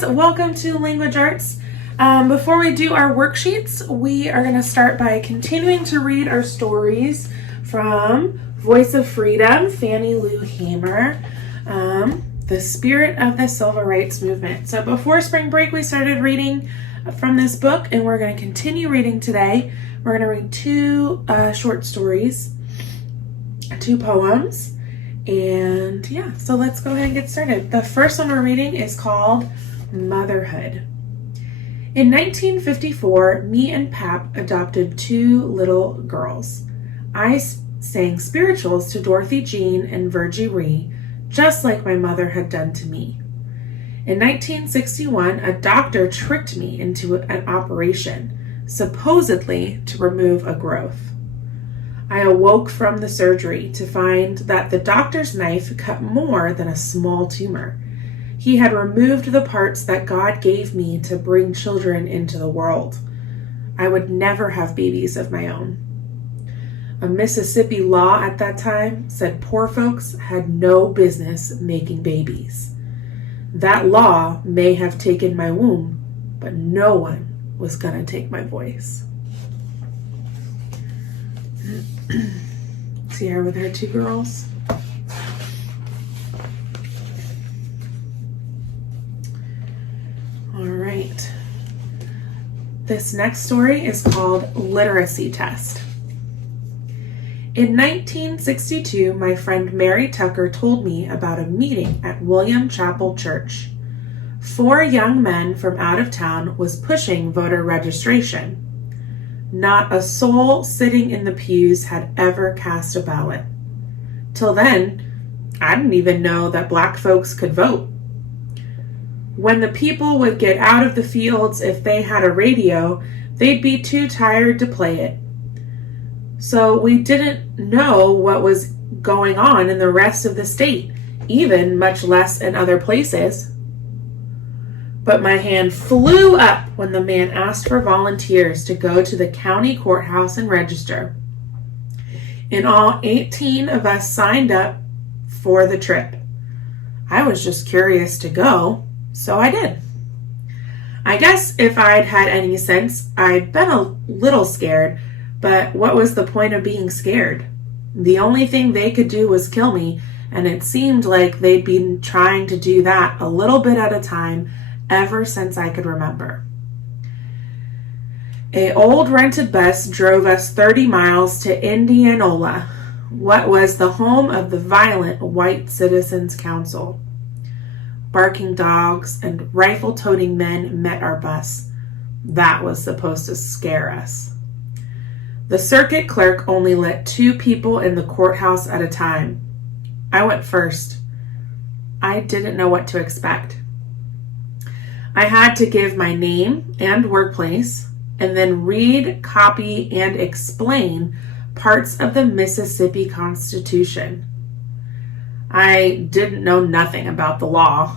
guys, welcome to Language Arts. Before we do our worksheets, we are going to start by continuing to read our stories from Voice of Freedom, Fannie Lou Hamer, The Spirit of the Civil Rights Movement. So before spring break, we started reading from this book, and we're going to continue reading today. We're going to read two short stories, two poems. And yeah, so let's go ahead and get started. The first one we're reading is called Motherhood. In 1954, me and Pap adopted two little girls. I sang spirituals to Dorothy Jean and Virgie Ree, just like my mother had done to me. In 1961, a doctor tricked me into an operation, supposedly to remove a growth. I awoke from the surgery to find that the doctor's knife cut more than a small tumor. He had removed the parts that God gave me to bring children into the world. I would never have babies of my own. A Mississippi law at that time said poor folks had no business making babies. That law may have taken my womb, but no one was going to take my voice. See her with her two girls. All right. This next story is called Literacy Test. In 1962, my friend Mary Tucker told me about a meeting at William Chapel Church. 4 young men from out of town was pushing voter registration. Not a soul sitting in the pews had ever cast a ballot. Till then, I didn't even know that black folks could vote. When the people would get out of the fields, if they had a radio, they'd be too tired to play it. So we didn't know what was going on in the rest of the state, even much less in other places. But my hand flew up when the man asked for volunteers to go to the county courthouse and register. In all, 18 of us signed up for the trip. I was just curious to go, so I did. I guess if I'd had any sense, I'd been a little scared, but what was the point of being scared? The only thing they could do was kill me, and it seemed like they'd been trying to do that a little bit at a time ever since I could remember. An old rented bus drove us 30 miles to Indianola, what was the home of the violent White Citizens Council. Barking dogs and rifle-toting men met our bus. That was supposed to scare us. The circuit clerk only let 2 people in the courthouse at a time. I went first. I didn't know what to expect. I had to give my name and workplace, and then read, copy, and explain parts of the Mississippi Constitution. I didn't know nothing about the law.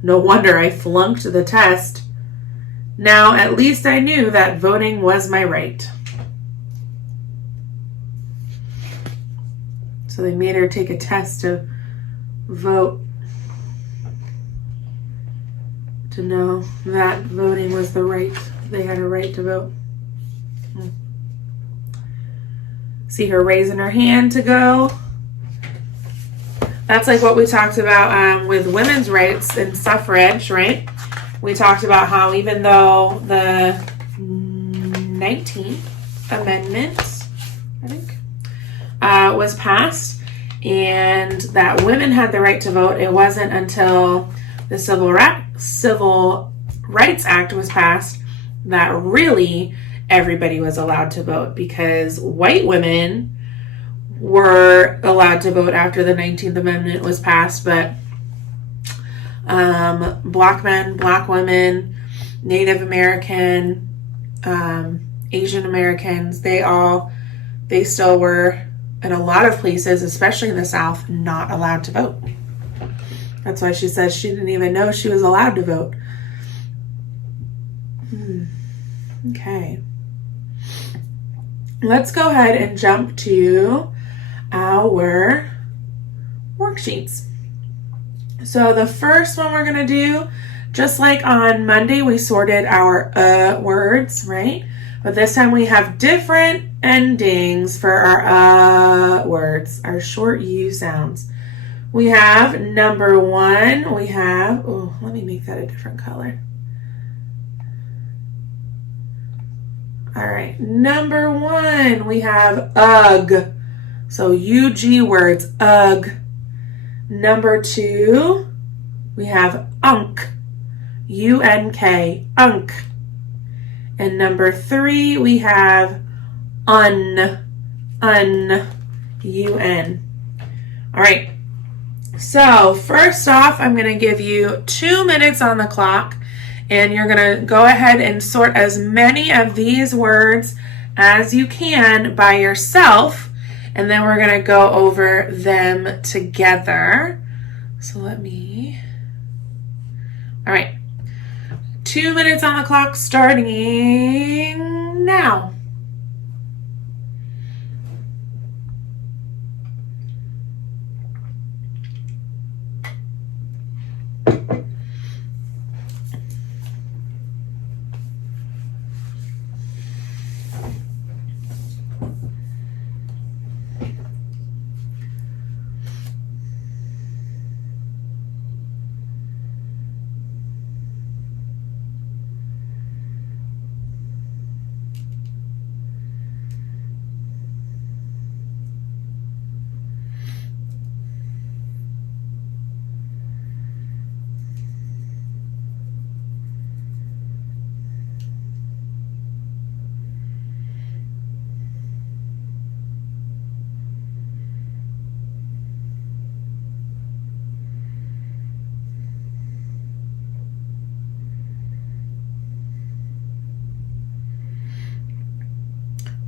No wonder I flunked the test. Now at least I knew that voting was my right. So they made her take a test to vote, to know that voting was the right, they had a right to vote. See her raising her hand to go. That's like what we talked about with women's rights and suffrage, right? We talked about how even though the 19th Amendment, I think, was passed and that women had the right to vote, it wasn't until the Civil Rights Act was passed that really everybody was allowed to vote, because white women were allowed to vote after the 19th Amendment was passed, but black men, black women, Native American, Asian Americans, they still were, in a lot of places, especially in the South, not allowed to vote. That's why she says she didn't even know she was allowed to vote. Okay. Let's go ahead and jump to our worksheets. So the first one we're going to do Just like on Monday, we sorted our words, right? But this time we have different endings for our words, our short U sounds. We have number one, we have, oh, let me make that a different color. All right, number one, we have ugh. So UG words, ugh. Number two, we have unk, UNK, unk. And number three, we have un, UN. All right, so first off, I'm going to give you 2 minutes on the clock, and you're going to go ahead and sort as many of these words as you can by yourself, and then we're going to go over them together. So all right. 2 minutes on the clock starting now.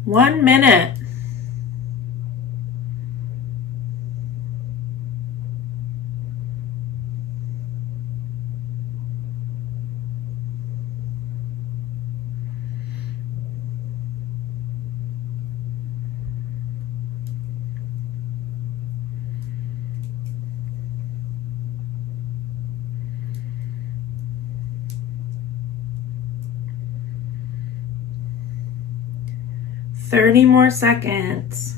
One minute. Thirty more seconds.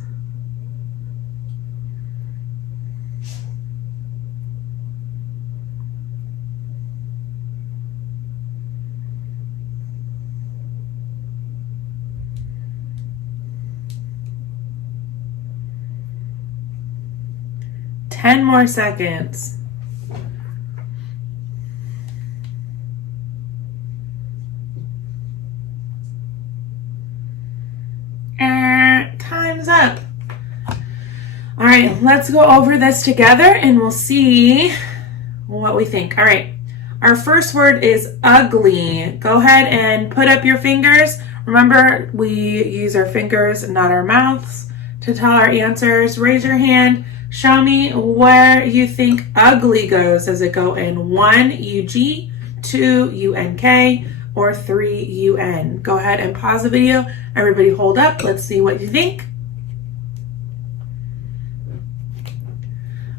Ten more seconds. Time's up. All right, let's go over this together and we'll see what we think. All right, our first word is ugly. Go ahead and put up your fingers. Remember, we use our fingers, not our mouths, to tell our answers. Raise your hand. Show me where you think ugly goes. Does it go in 1 UG, 2 UNK, or 3 UN? Go ahead and pause the video. Everybody hold up. Let's see what you think.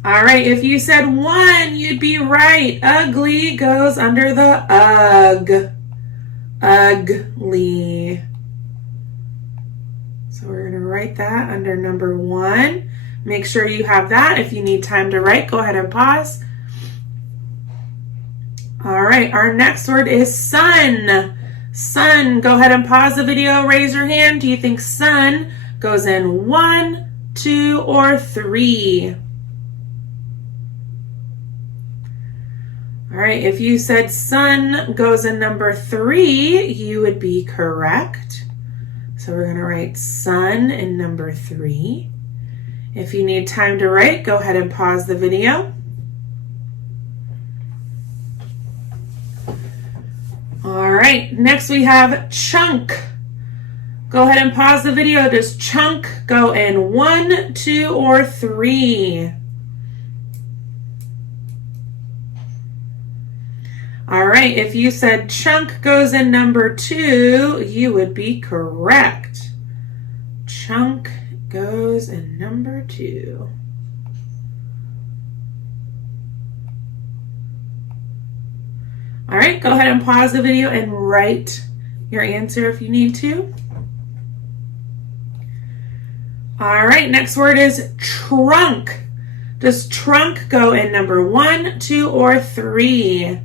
All right, if you said 1, you'd be right. Ugly goes under the ugh. Ugly. So we're going to write that under number 1. Make sure you have that. If you need time to write, go ahead and pause. All right, our next word is sun. Sun. Go ahead and pause the video. Raise your hand. Do you think sun goes in 1, 2, or 3? All right, if you said sun goes in number 3, you would be correct. So we're going to write sun in number 3. If you need time to write, go ahead and pause the video. All right, next we have chunk. Go ahead and pause the video. Does chunk go in 1, 2, or 3? All right, if you said chunk goes in number 2, you would be correct. Chunk goes in number 2. All right, go ahead and pause the video and write your answer if you need to. All right, next word is trunk. Does trunk go in number 1, 2, or 3?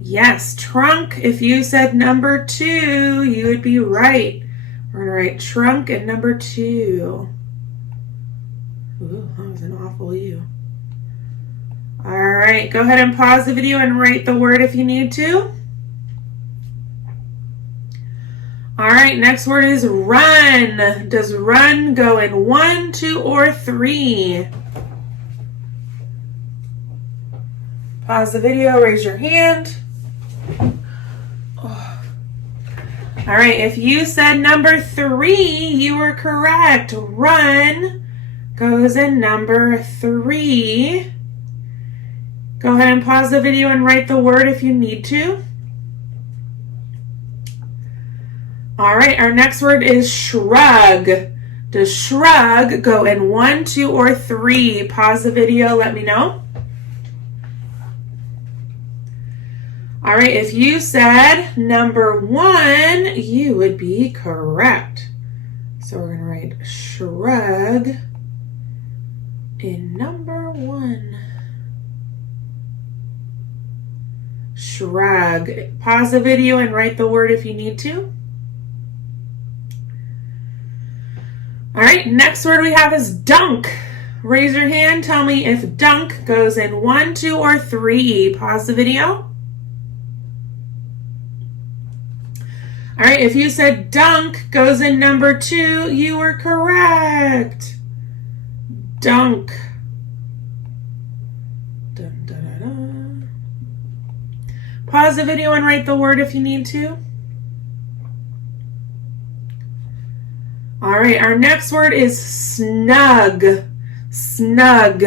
Yes, trunk. If you said number 2, you would be right. We're going to write trunk in number 2. Ooh, that was an awful U. All right, go ahead and pause the video and write the word if you need to. All right, next word is run. Does run go in 1, 2, or 3? Pause the video, raise your hand. Oh. All right, if you said number 3, you were correct. Run goes in number 3. Go ahead and pause the video and write the word if you need to. All right, our next word is shrug. Does shrug go in 1, 2, or 3? Pause the video, let me know. All right, if you said number 1, you would be correct. So we're going to write shrug in number 1. Shrug. Pause the video and write the word if you need to. All right, next word we have is dunk. Raise your hand. Tell me if dunk goes in 1, 2, or 3. Pause the video. All right, if you said dunk goes in number 2, you were correct. Dunk. Dun, dun, dun, dun. Pause the video and write the word if you need to. All right, our next word is snug. Snug.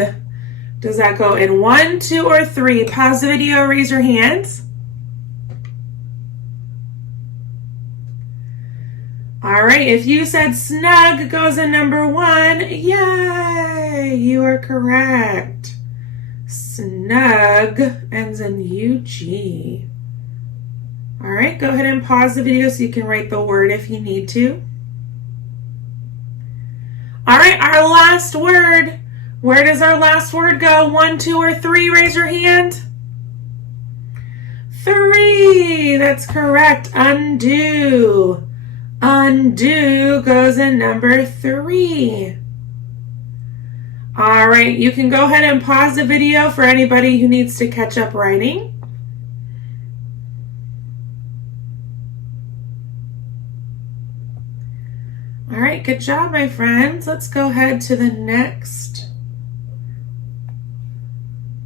Does that go in 1, 2, or 3? Pause the video, raise your hands. All right, if you said snug goes in number 1, yay, you are correct. Snug ends in UG. All right, go ahead and pause the video so you can write the word if you need to. All right, our last word. Where does our last word go? 1, 2, or 3? Raise your hand. 3. That's correct. Undo. Undo goes in number 3. All right, you can go ahead and pause the video for anybody who needs to catch up writing. All right, good job, my friends. Let's go ahead to the next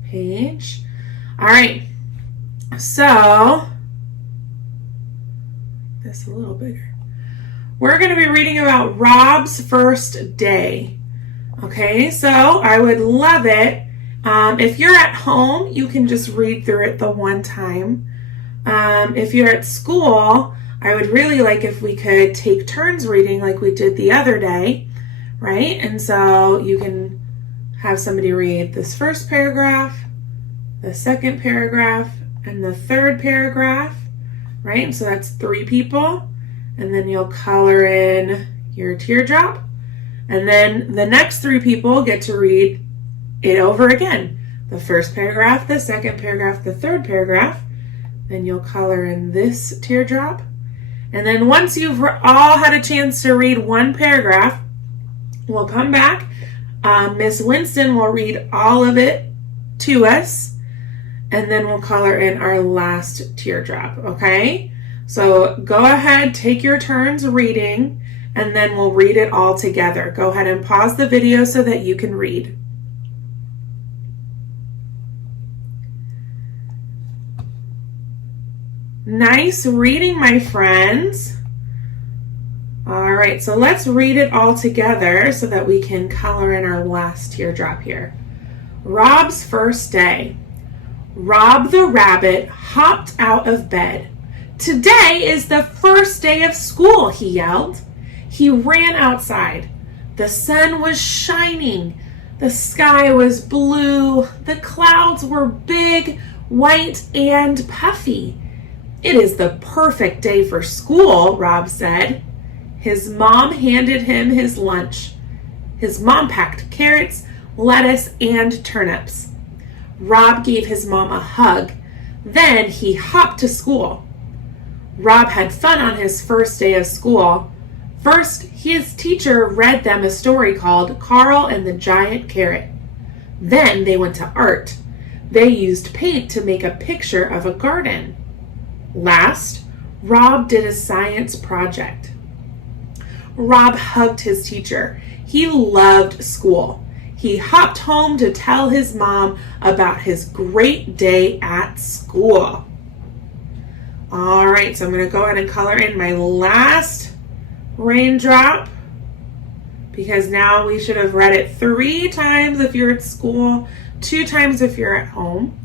page. All right, so this a little bigger. We're going to be reading about Rob's first day. Okay, so I would love it. If you're at home, you can just read through it the one time. If you're at school, I would really like if we could take turns reading like we did the other day, right? And so you can have somebody read this first paragraph, the second paragraph, and the third paragraph, right? And so that's 3 people. And then you'll color in your teardrop. And then the next 3 people get to read it over again. The first paragraph, the second paragraph, the third paragraph. Then you'll color in this teardrop. And then once you've all had a chance to read one paragraph, we'll come back. Miss Winston will read all of it to us. And then we'll color in our last teardrop, okay? So go ahead, take your turns reading, and then we'll read it all together. Go ahead and pause the video so that you can read. Nice reading, my friends. All right, so let's read it all together so that we can color in our last teardrop here. Rob's first day. Rob the rabbit hopped out of bed. "Today is the first day of school," he yelled. He ran outside. The sun was shining. The sky was blue. The clouds were big, white, and puffy. "It is the perfect day for school," Rob said. His mom handed him his lunch. His mom packed carrots, lettuce, and turnips. Rob gave his mom a hug. Then he hopped to school. Rob had fun on his first day of school. First, his teacher read them a story called Carl and the Giant Carrot. Then they went to art. They used paint to make a picture of a garden. Last, Rob did a science project. Rob hugged his teacher. He loved school. He hopped home to tell his mom about his great day at school. All right, so I'm going to go ahead and color in my last raindrop, because now we should have read it 3 times if you're at school, 2 times if you're at home.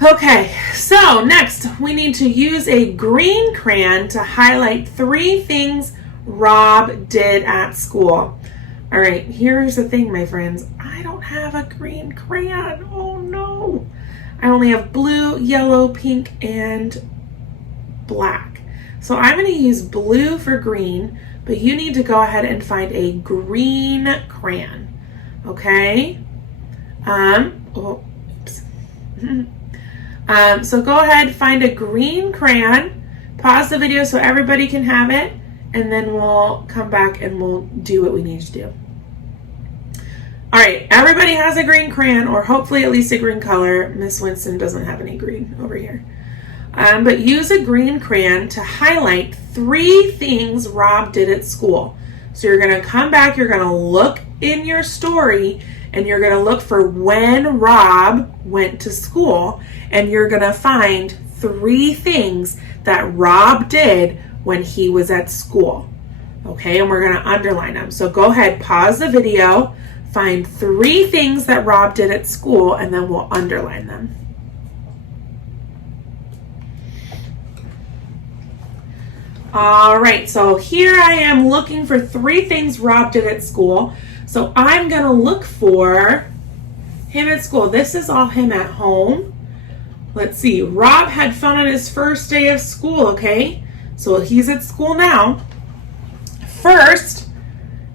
Okay, so next we need to use a green crayon to highlight 3 things Rob did at school. All right, here's the thing, my friends. I don't have a green crayon. Oh no. I only have blue, yellow, pink, and black. So I'm going to use blue for green, but you need to go ahead and find a green crayon. Okay? So go ahead, find a green crayon, pause the video so everybody can have it, and then we'll come back and we'll do what we need to do. All right, everybody has a green crayon, or hopefully at least a green color. Miss Winston doesn't have any green over here. But use a green crayon to highlight 3 things Rob did at school. So you're going to come back, you're going to look in your story, and you're going to look for when Rob went to school, and you're going to find 3 things that Rob did when he was at school. Okay, and we're going to underline them. So go ahead, pause the video, find 3 things that Rob did at school, and then we'll underline them. All right, so here I am looking for 3 things Rob did at school. So I'm going to look for him at school. This is all him at home. Let's see. Rob had fun on his first day of school, okay? So he's at school now. First,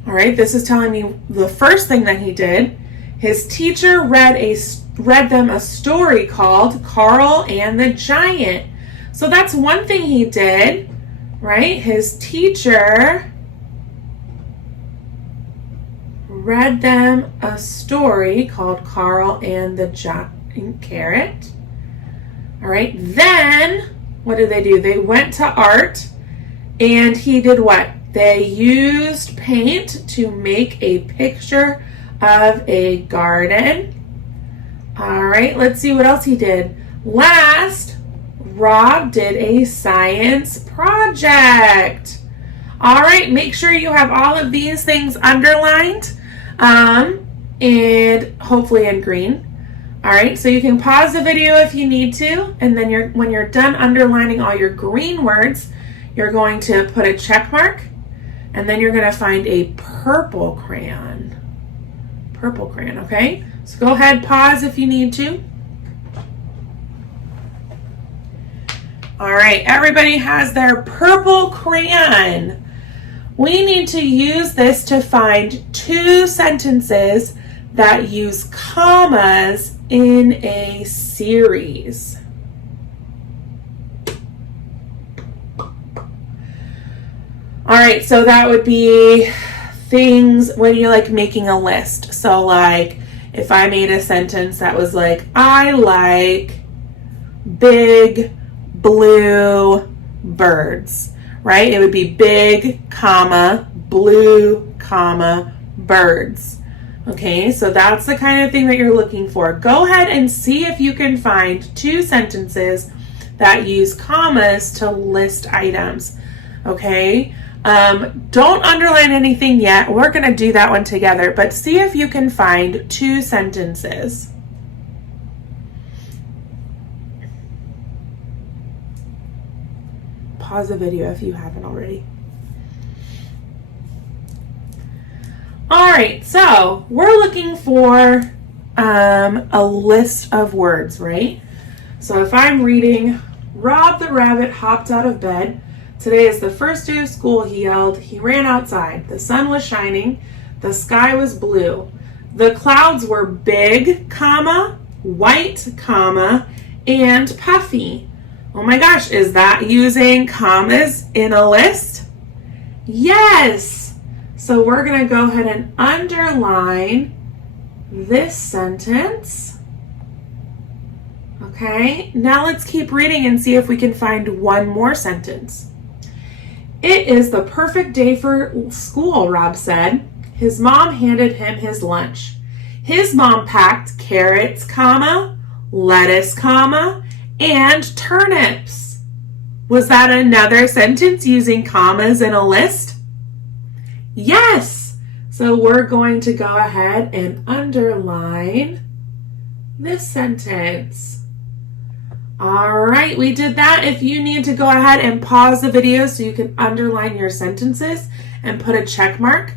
all right, this is telling me the first thing that he did. His teacher read them a story called Carl and the Giant. So that's one thing he did, right? His teacher read them a story called Carl and the Giant Carrot. All right, then what did they do? They went to art, and he did what? They used paint to make a picture of a garden. All right, let's see what else he did. Last, Rob did a science project. All right, make sure you have all of these things underlined and hopefully in green. All right, so you can pause the video if you need to, and then when you're done underlining all your green words, you're going to put a check mark, and then you're going to find a purple crayon. Purple crayon, okay? So go ahead, pause if you need to. All right, everybody has their purple crayon. We need to use this to find 2 sentences that use commas in a series. All right, so that would be things when you're like making a list. So like if I made a sentence that was like, I like big blue birds, right? It would be big, comma, blue, comma, birds. Okay, so that's the kind of thing that you're looking for. Go ahead and see if you can find 2 sentences that use commas to list items. Okay, don't underline anything yet. We're going to do that one together, but see if you can find 2 sentences. Pause the video if you haven't already. All right, so we're looking for a list of words, right? So if I'm reading, Rob the rabbit hopped out of bed. Today is the first day of school, he yelled. He ran outside. The sun was shining. The sky was blue. The clouds were big, comma, white, comma, and puffy. Oh my gosh, is that using commas in a list? Yes! So we're going to go ahead and underline this sentence. Okay, now let's keep reading and see if we can find one more sentence. It is the perfect day for school, Rob said. His mom handed him his lunch. His mom packed carrots, comma, lettuce, comma, and turnips. Was that another sentence using commas in a list? Yes! So we're going to go ahead and underline this sentence. All right, we did that. If you need to go ahead and pause the video so you can underline your sentences and put a check mark,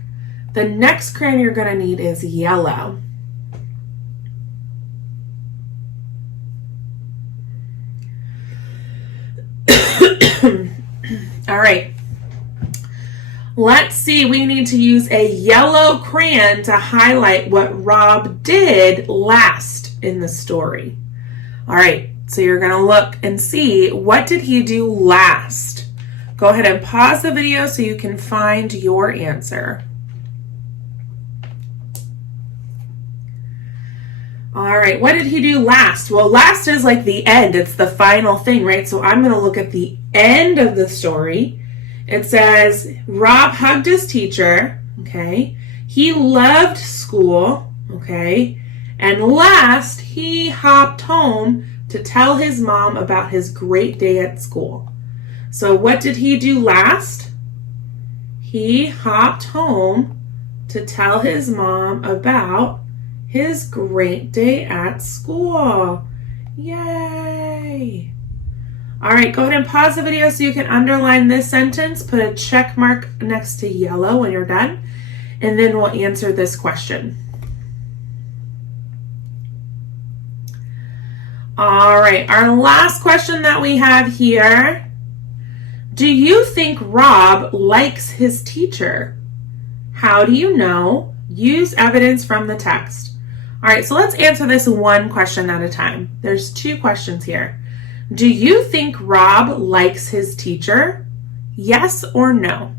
the next crayon you're going to need is yellow. All right. Let's see, we need to use a yellow crayon to highlight what Rob did last in the story. All right, so you're going to look and see, what did he do last? Go ahead and pause the video so you can find your answer. All right, what did he do last? Well, last is like the end. It's the final thing, right? So I'm going to look at the end of the story. It says, Rob hugged his teacher, okay? He loved school, okay? And last, he hopped home to tell his mom about his great day at school. So what did he do last? He hopped home to tell his mom about his great day at school. Yay! All right, go ahead and pause the video so you can underline this sentence. Put a check mark next to yellow when you're done, and then we'll answer this question. All right, our last question that we have here. Do you think Rob likes his teacher? How do you know? Use evidence from the text. All right, so let's answer this one question at a time. There's two questions here. Do you think Rob likes his teacher? Yes or no?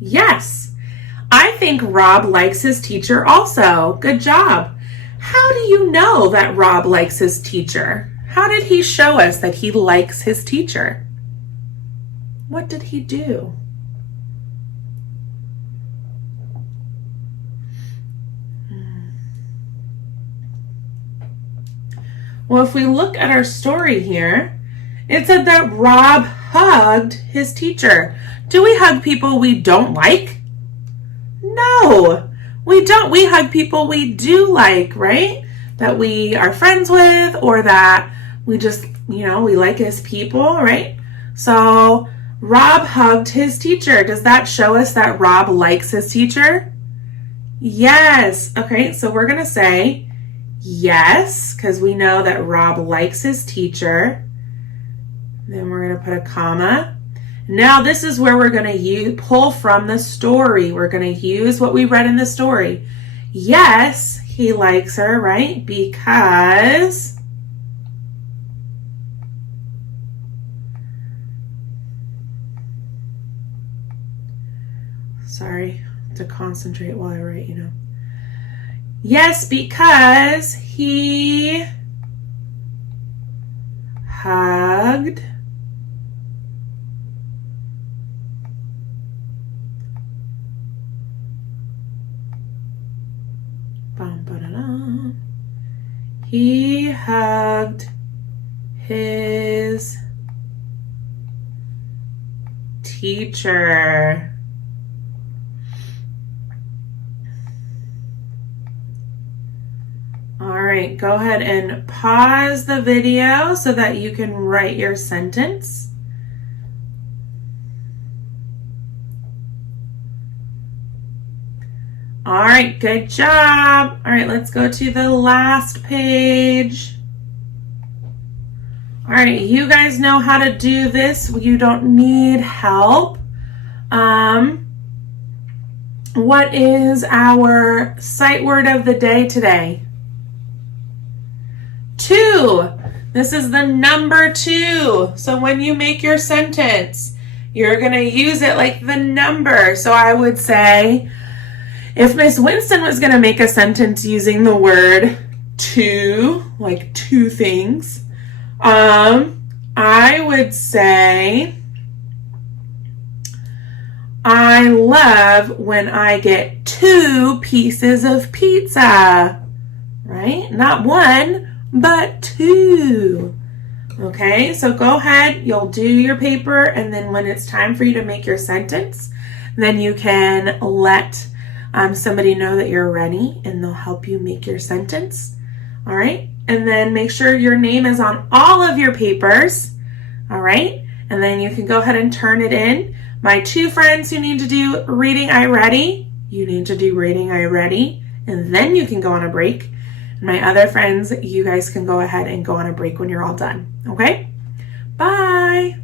Yes. I think Rob likes his teacher also. Good job. How do you know that Rob likes his teacher? How did he show us that he likes his teacher? What did he do? Well, if we look at our story here, it said that Rob hugged his teacher. Do we hug people we don't like? No, we don't. We hug people we do like, right? That we are friends with, or that we just, we like as people, right? So Rob hugged his teacher. Does that show us that Rob likes his teacher? Yes. Okay, so we're going to say yes, because we know that Rob likes his teacher. Then we're going to put a comma. Now this is where we're going to pull from the story. We're going to use what we read in the story. Yes, he likes her, right? Because sorry, to concentrate while I write, Yes, because he hugged he hugged his teacher. All right, go ahead and pause the video so that you can write your sentence. All right, good job. All right, let's go to the last page. All right, you guys know how to do this. You don't need help. What is our sight word of the day today? 2. This is the number 2. So when you make your sentence, you're going to use it like the number. So I would say, if Miss Winston was going to make a sentence using the word 2, like 2 things, I would say, I love when I get 2 pieces of pizza, right? Not 1, but 2. Okay, so go ahead, you'll do your paper, and then when it's time for you to make your sentence, then you can let somebody know that you're ready, and they'll help you make your sentence. All right, and then make sure your name is on all of your papers. All right, and then you can go ahead and turn it in. My 2 friends who need to do reading I ready, you need to do reading I ready, and then you can go on a break. My other friends, you guys can go ahead and go on a break when you're all done. Okay? Bye.